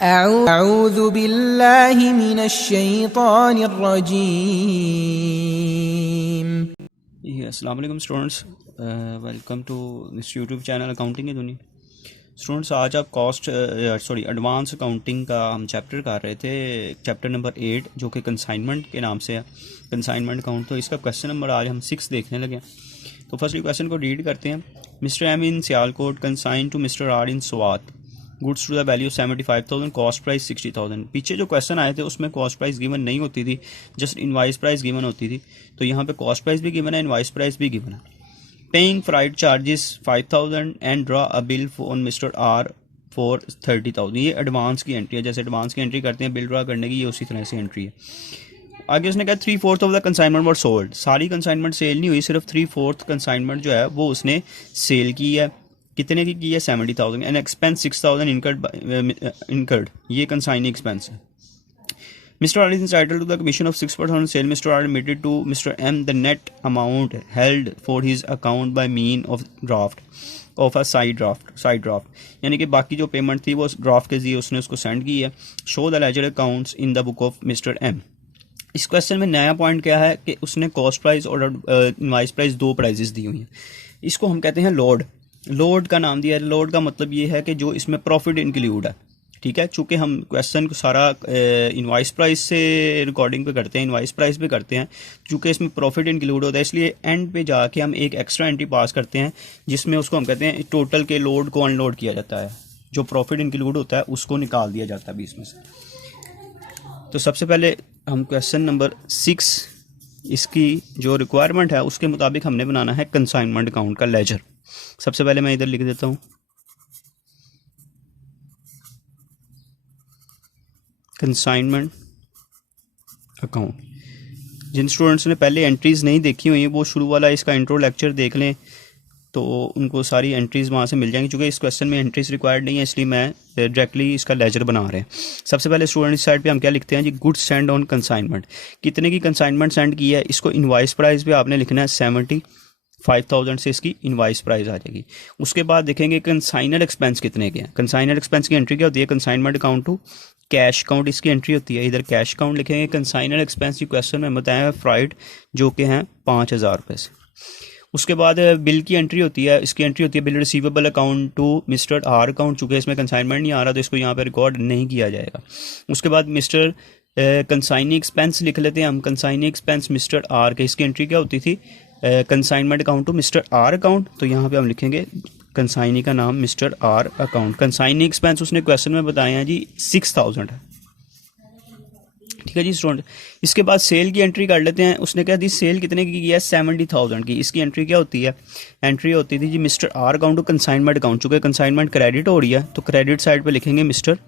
अऊज़ु बिल्लाहि मिनश्शैतानिर्रजीम। अस्सलाम वालेकुम students, welcome to this YouTube channel accounting की दुनिया। स्टूडेंट्स, आज आप एडवांस अकाउंटिंग का हम चैप्टर कर रहे थे, चैप्टर नंबर 8 जो कि कंसाइनमेंट के नाम से है, कंसाइनमेंट अकाउंट। तो इसका क्वेश्चन नंबर आज हम 6 देखने लगे। तो फर्स्टली क्वेश्चन को रीड करते हैं। Mister M in Sialkot consign to mister R in Swat goods to the value 75,000, cost price 60,000। पीछे जो क्वेश्चन आए थे उसमें कॉस्ट प्राइस गिवन नहीं होती थी, जस्ट इनवाइस प्राइस गिवन होती थी। तो यहाँ पे कॉस्ट प्राइस भी गिवन है, इनवाइस प्राइस भी गिवन है। Paying freight charges 5,000 and draw a bill on mister R for 30,000। ये एडवांस की एंट्री है, जैसे एडवांस की एंट्री करते हैं बिल ड्रॉ करने की, ये उसी तरह से एंट्री है। आगे उसने कहा 3/4 of the consignment were sold. सारी कंसाइनमेंट सेल नहीं हुई, सिर्फ 3/4 कंसाइनमेंट जो है वो उसने सेल की है। कितने की है? 70,000। एंड एक्सपेंस 6,000 इनकर्ड, ये कंसाइनिंग एक्सपेंस है। Mr. R is entitled to the commission of 6% on sale. Mr. R admitted to Mr. M the net amount held for his account by mean of draft of a side draft, यानी कि बाकी जो payment थी वो draft के जरिए उसने उसको सेंड की है। Show the ledger accounts in the book of mister M. इस क्वेश्चन में नया पॉइंट क्या है कि उसने कॉस्ट प्राइस और इनवाइस प्राइस दो प्राइजेस दी हुई हैं। इसको हम कहते हैं लोड का नाम दिया है। लोड का मतलब ये है कि जो इसमें प्रॉफिट इंक्लूड है, ठीक है। चूँकि हम क्वेश्चन को सारा इनवाइस प्राइस से रिकॉर्डिंग पे करते हैं, इनवाइस प्राइस पे करते हैं, चूँकि इसमें प्रॉफिट इंक्लूड होता है, इसलिए एंड पे जाके हम एक एक्स्ट्रा एंट्री पास करते हैं जिसमें उसको हम कहते हैं टोटल के लोड को अनलोड किया जाता है। जो प्रॉफिट इंक्लूड होता है उसको निकाल दिया जाता है बीच में से। तो सबसे पहले हम क्वेश्चन नंबर 6, इसकी जो रिक्वायरमेंट है उसके मुताबिक हमने बनाना है कंसाइनमेंट अकाउंट का लेजर। सबसे पहले मैं इधर लिख देता हूँ कंसाइनमेंट अकाउंट। जिन स्टूडेंट्स ने पहले एंट्रीज़ नहीं देखी हुई हैं वो शुरू वाला इसका इंट्रो लेक्चर देख लें, तो उनको सारी एंट्रीज़ वहाँ से मिल जाएंगी। चूँकि इस क्वेश्चन में एंट्रीज़ रिक्वायर्ड नहीं है, इसलिए मैं डायरेक्टली इसका लेजर बना रहे हैं। सबसे पहले स्टूडेंट इस साइड पे हम क्या लिखते हैं जी? Goods send on consignment. कितने की कंसाइनमेंट सेंड की है? इसको इनवाइस प्राइस पे आपने लिखना है 75,000 से इसकी इनवाइस प्राइस आ जाएगी। उसके बाद देखेंगे कंसाइनर एक्सपेंस कितने के हैं। कंसाइनर एक्सपेंस की एंट्री क्या होती है? Consignment account to cash account, इसकी एंट्री होती है। इधर कैश अकाउंट लिखेंगे। कंसाइनर एक्सपेंस की क्वेश्चन में बताया है फ्राइड, जो कि हैं 5,000 रुपये से। उसके बाद बिल की एंट्री होती है, इसकी एंट्री होती है bill receivable account to mister R account. चूँकि इसमें कंसाइनमेंट नहीं आ रहा तो इसको यहाँ पर रिकॉर्ड नहीं किया जाएगा। उसके बाद मिस्टर कंसाइनिंग एक्सपेंस लिख लेते हैं हम। कंसाइनिंग एक्सपेंस मिस्टर आर के, इसकी एंट्री क्या होती थी? Consignment account to mister R account. तो यहाँ पे हम लिखेंगे कंसाइनी का नाम mister R account. Consigning expense उसने क्वेश्चन में बताए हैं जी 6,000 है, ठीक है जी स्टूडेंट। इसके बाद सेल की एंट्री कर लेते हैं। उसने कहा दी सेल कितने की है? 70,000 की। इसकी एंट्री क्या होती है? एंट्री होती थी जी mister R account to consignment account. चूँकि कंसाइनमेंट क्रेडिट हो रही है तो क्रेडिट साइड पे लिखेंगे मिस्टर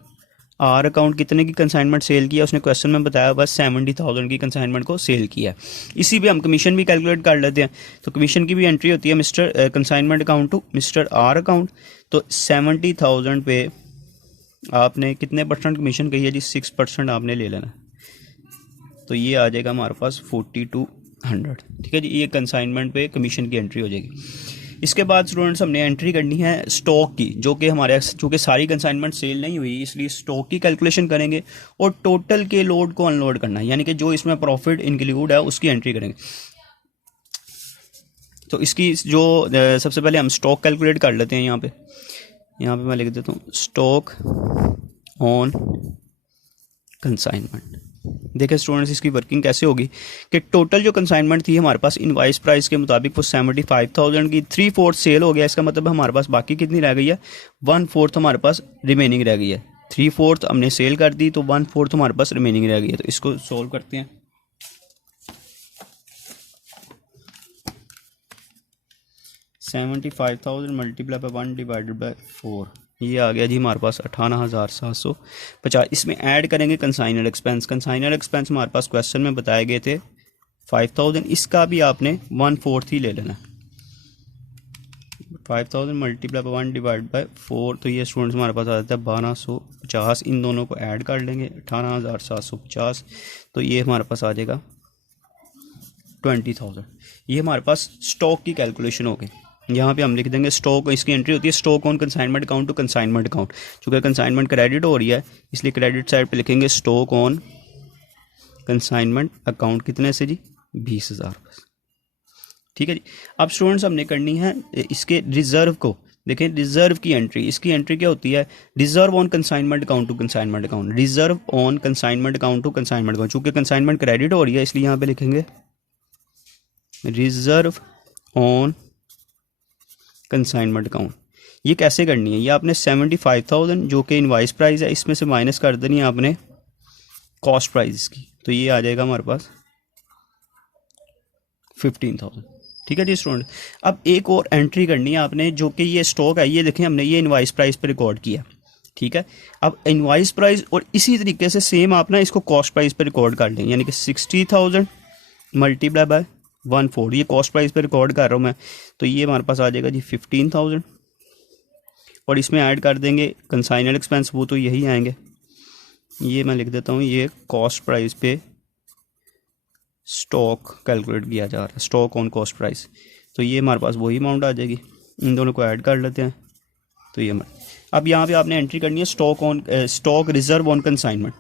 आर अकाउंट। कितने की कंसाइनमेंट सेल किया? उसने क्वेश्चन में बताया बस 70,000 की कंसाइनमेंट को सेल किया। इसी पे हम कमीशन भी कैलकुलेट कर लेते हैं। तो कमीशन की भी एंट्री होती है mister consignment account to mister R account. तो 70,000 पे आपने कितने परसेंट कमीशन कही है जी? 6% आपने ले लेना। तो ये आ जाएगा हमारे पास 4200, ठीक है जी। ये कंसाइनमेंट पे कमीशन की एंट्री हो जाएगी। इसके बाद स्टूडेंट्स हमने एंट्री करनी है स्टॉक की, जो कि हमारे चूँकि सारी कंसाइनमेंट सेल नहीं हुई इसलिए स्टॉक की कैलकुलेशन करेंगे और टोटल के लोड को अनलोड करना है, यानी कि जो इसमें प्रॉफिट इंक्लूड है उसकी एंट्री करेंगे। तो इसकी जो सबसे पहले हम स्टॉक कैलकुलेट कर लेते हैं। यहाँ पे मैं लिख देता हूँ स्टॉक ऑन कंसाइनमेंट। देखिए स्टूडेंट्स, इसकी वर्किंग कैसे होगी कि टोटल जो कंसाइनमेंट थी हमारे पास इनवाइस प्राइस के मुताबिक वो 75,000 की 3/4 सेल हो गया। इसका मतलब हमारे पास बाकी कितनी रह गई है? 1/4 हमारे पास रिमेनिंग रह गई है। 3/4 हमने सेल कर दी तो 1/4 हमारे पास रिमेनिंग रह गई है। तो इसको सोल्व करते हैं। $75,000 मल्टीप्लाई बाय 1 डिवाइडेड बाय 4, ये आ गया जी हमारे पास 58,750। इसमें ऐड करेंगे कंसाइनर एक्सपेंस। कंसाइनर एक्सपेंस हमारे पास क्वेश्चन में बताए गए थे 5,000, इसका भी आपने 1/4 ही ले लेना। 5,000 मल्टीप्लाई बाय 1 डिवाइड बाय 4, तो ये स्टूडेंट्स हमारे पास आ जाता है 1250। इन दोनों को ऐड कर लेंगे 18,750, तो ये हमारे पास आ जाएगा 20,000। ये हमारे पास स्टॉक की कैलकुलेशन हो गई। यहाँ पे हम लिख देंगे स्टॉक, इसकी एंट्री होती है stock on consignment account to consignment account. चूँकि कंसाइनमेंट क्रेडिट हो रही है इसलिए क्रेडिट साइड पे लिखेंगे स्टॉक ऑन कंसाइनमेंट अकाउंट, कितने से जी 20,000 बस। ठीक है जी। अब स्टूडेंट्स हमने करनी है इसके रिजर्व को। देखें रिजर्व की एंट्री, इसकी एंट्री क्या होती है, reserve on consignment account to consignment account, reserve on consignment account to consignment account. चूँकि कंसाइनमेंट क्रेडिट हो रही है इसलिए यहाँ पे लिखेंगे रिजर्व ऑन कंसाइनमेंट अकाउंट। ये कैसे करनी है, ये आपने 75,000 जो कि इनवाइस प्राइस है इसमें से माइनस कर देनी है आपने कॉस्ट प्राइस की, तो ये आ जाएगा हमारे पास 15,000। ठीक है जी स्टूडेंट। अब एक और एंट्री करनी है आपने, जो कि ये स्टॉक है, ये देखें हमने ये इनवाइस प्राइस पे रिकॉर्ड किया। ठीक है, अब इनवाइस प्राइस और इसी तरीके से सेम आप ना इसको कॉस्ट प्राइस पे रिकॉर्ड कर लें, यानी कि 60,000 मल्टीप्लाई बाय 1/4, ये कॉस्ट प्राइस पे रिकॉर्ड कर रहा हूँ मैं, तो ये हमारे पास आ जाएगा जी 15,000। और इसमें ऐड कर देंगे कंसाइनर एक्सपेंस, वो तो यही आएंगे, ये मैं लिख देता हूँ, ये कॉस्ट प्राइस पे स्टॉक कैलकुलेट किया जा रहा है, स्टॉक ऑन कॉस्ट प्राइस, तो ये हमारे पास वही अमाउंट आ जाएगी। इन दोनों को ऐड कर लेते हैं, तो ये अब यहाँ पे आपने एंट्री करनी है stock reserve on consignment,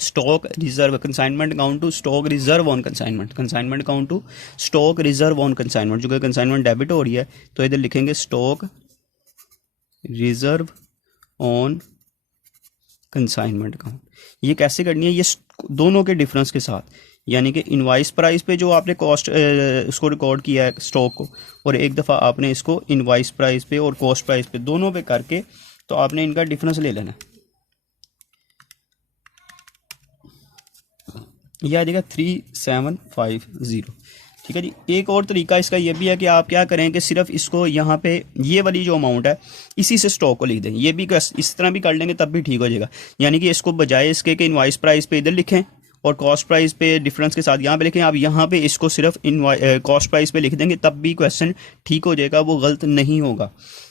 stock reserve consignment account to stock reserve on consignment, consignment account to stock reserve on consignment. जो कि कंसाइनमेंट डेबिट हो रही है तो इधर लिखेंगे stock reserve on consignment account. ये कैसे करनी है, ये दोनों के डिफरेंस के साथ, यानी कि इनवाइस प्राइस पे जो आपने कॉस्ट उसको रिकॉर्ड किया है स्टॉक को, और एक दफ़ा आपने इसको इनवाइस प्राइस पे और कॉस्ट प्राइस पे दोनों पे करके तो आपने इनका डिफरेंस ले लेना। यह आ जाएगा 3750। ठीक है जी। एक और तरीका इसका ये भी है कि आप क्या करें कि सिर्फ इसको यहाँ पे ये वाली जो अमाउंट है इसी से स्टॉक को लिख दें, ये भी इस तरह भी कर लेंगे तब भी ठीक हो जाएगा। यानी कि इसको बजाय इसके कि इनवाइस प्राइस पे इधर लिखें और कॉस्ट प्राइस पे डिफरेंस के साथ यहाँ पे लिखें, आप यहाँ पे इसको सिर्फ कॉस्ट प्राइस पे लिख देंगे तब भी क्वेश्चन ठीक हो जाएगा, वो गलत नहीं होगा।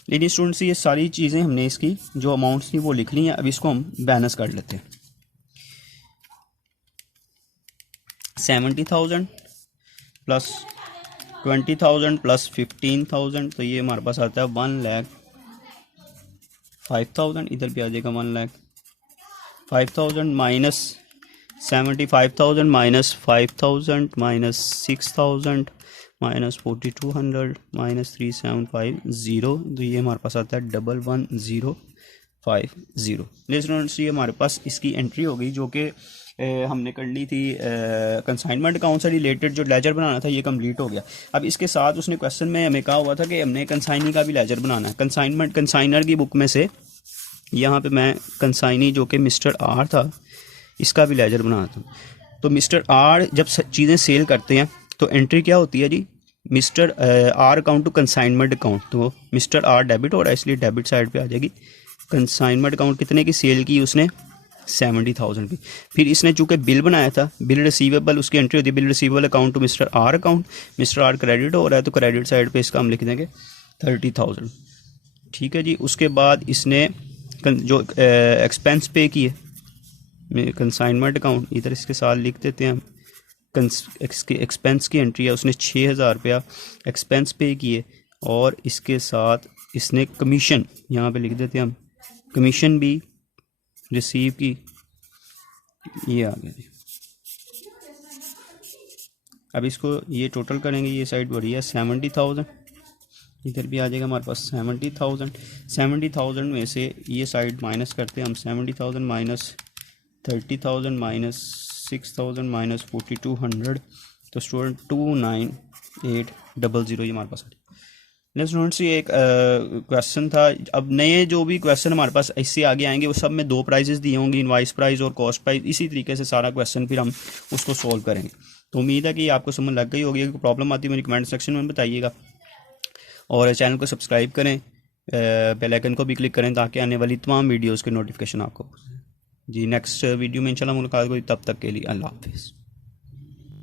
लेकिन स्टूडेंट्स ये सारी चीज़ें हमने इसकी जो अमाउंट्स थी वो लिख ली हैं, अब इसको हम बैलेंस कर लेते हैं। 70,000 प्लस 20,000 प्लस 15,000, तो ये हमारे पास आता है 1,05,000। इधर भी आ जाएगा 1,05,000 minus 75,000 minus 5,000 minus 6,000 minus 4,200 minus 3,750, तो ये हमारे पास आता है 11,050। स्टूडेंट्स ये हमारे पास इसकी एंट्री हो गई, जो कि हमने कर ली थी कंसाइनमेंट अकाउंट से रिलेटेड जो लेजर बनाना था ये कंप्लीट हो गया। अब इसके साथ उसने क्वेश्चन में हमें कहा हुआ था कि हमने कंसाइनी का भी लेजर बनाना है। कंसाइनर की बुक में से यहाँ पे मैं कंसाइनी जो कि मिस्टर आर था इसका भी लेजर बनाना था। तो मिस्टर आर जब चीज़ें सेल करते हैं तो एंट्री क्या होती है जी, mister R account to consignment account, तो मिस्टर आर डेबिट हो रहा है इसलिए डेबिट साइड पे आ जाएगी। कंसाइनमेंट अकाउंट कितने की सेल की उसने 70,000 की। फिर इसने चूँकि बिल बनाया था, बिल रिसीवेबल, उसकी एंट्री होती है bill receivable account to mister R account, mister R credit हो रहा है तो क्रेडिट साइड पे इसका हम लिख देंगे 30,000। ठीक है जी। उसके बाद इसने जो एक्सपेंस पे किए कंसाइनमेंट अकाउंट, इधर इसके साथ लिख देते हैं हम, एक्सपेंस की एंट्री है, उसने 6,000 रुपया एक्सपेंस पे किए, और इसके साथ इसने कमीशन यहाँ पे लिख देते हैं हम, कमीशन भी रिसीव की, ये आ गया जी। अब इसको ये टोटल करेंगे, ये साइड बढ़ी है 70,000, इधर भी आ जाएगा हमारे पास 70,000। 70,000 में से ये साइड माइनस करते हैं हम, 70,000 माइनस 30,000 माइनस 6,000 माइनस 4,200, तो स्टूडेंट 29,800 ये हमारे पास। स्टूडेंट्स ये एक क्वेश्चन था। अब नए जो भी क्वेश्चन हमारे पास इससे आगे आएंगे वो सब में 2 प्राइजेस दिए होंगे, इनवाइस प्राइस और कॉस्ट प्राइस, इसी तरीके से सारा क्वेश्चन फिर हम उसको सॉल्व करेंगे। तो उम्मीद है कि आपको समझ लग गई होगी। अगर प्रॉब्लम आती है मेरी कमेंट सेक्शन में बताइएगा, और चैनल को सब्सक्राइब करें, बेल आइकन को भी क्लिक करें ताकि आने वाली तमाम वीडियोज़ के नोटिफिकेशन आपको जी। नेक्स्ट वीडियो में इंशाल्लाह मुलाकात होगी, तब तक के लिए अल्लाह हाफिज़।